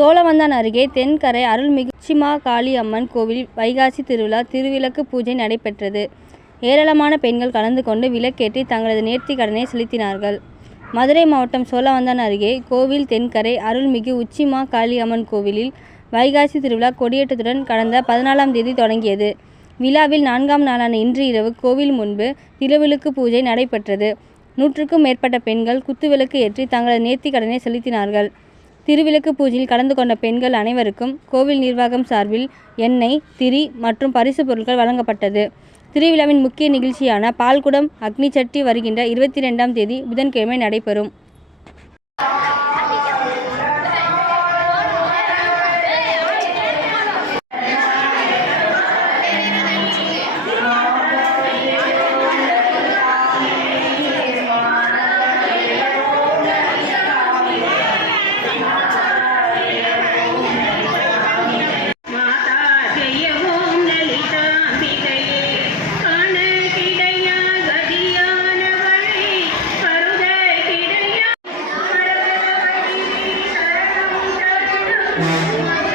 சோழவந்தான் அருகே தென்கரை அருள்மிகு உச்சிமாகாளி அம்மன் கோவில் வைகாசி திருவிழா திருவிளக்கு பூஜை நடைபெற்றது. ஏராளமான பெண்கள் கலந்து கொண்டு விளக்கேற்றி தங்களது நேர்த்திக்கடனை செலுத்தினார்கள். மதுரை மாவட்டம் சோழவந்தான் அருகே கோவில் தென்கரை அருள்மிகு உச்சிமா அம்மன் கோவிலில் வைகாசி திருவிழா கொடியேற்றத்துடன் கடந்த பதினாலாம் தேதி தொடங்கியது. விழாவில் நான்காம் நாளான இன்று இரவு கோவில் முன்பு திருவிளக்கு பூஜை நடைபெற்றது. நூற்றுக்கும் மேற்பட்ட பெண்கள் குத்துவிளக்கு ஏற்றி தங்களது நேர்த்திக்கடனை செலுத்தினார்கள். திருவிளக்கு பூஜையில் கலந்து கொண்ட பெண்கள் அனைவருக்கும் கோவில் நிர்வாகம் சார்பில் எண்ணெய், திரி மற்றும் பரிசு பொருட்கள் வழங்கப்பட்டது. திருவிழாவின் முக்கிய நிகழ்ச்சியான பால்குடம் அக்னிசட்டி வருகின்ற இருபத்தி ரெண்டாம் தேதி புதன்கிழமை நடைபெறும். Thank you.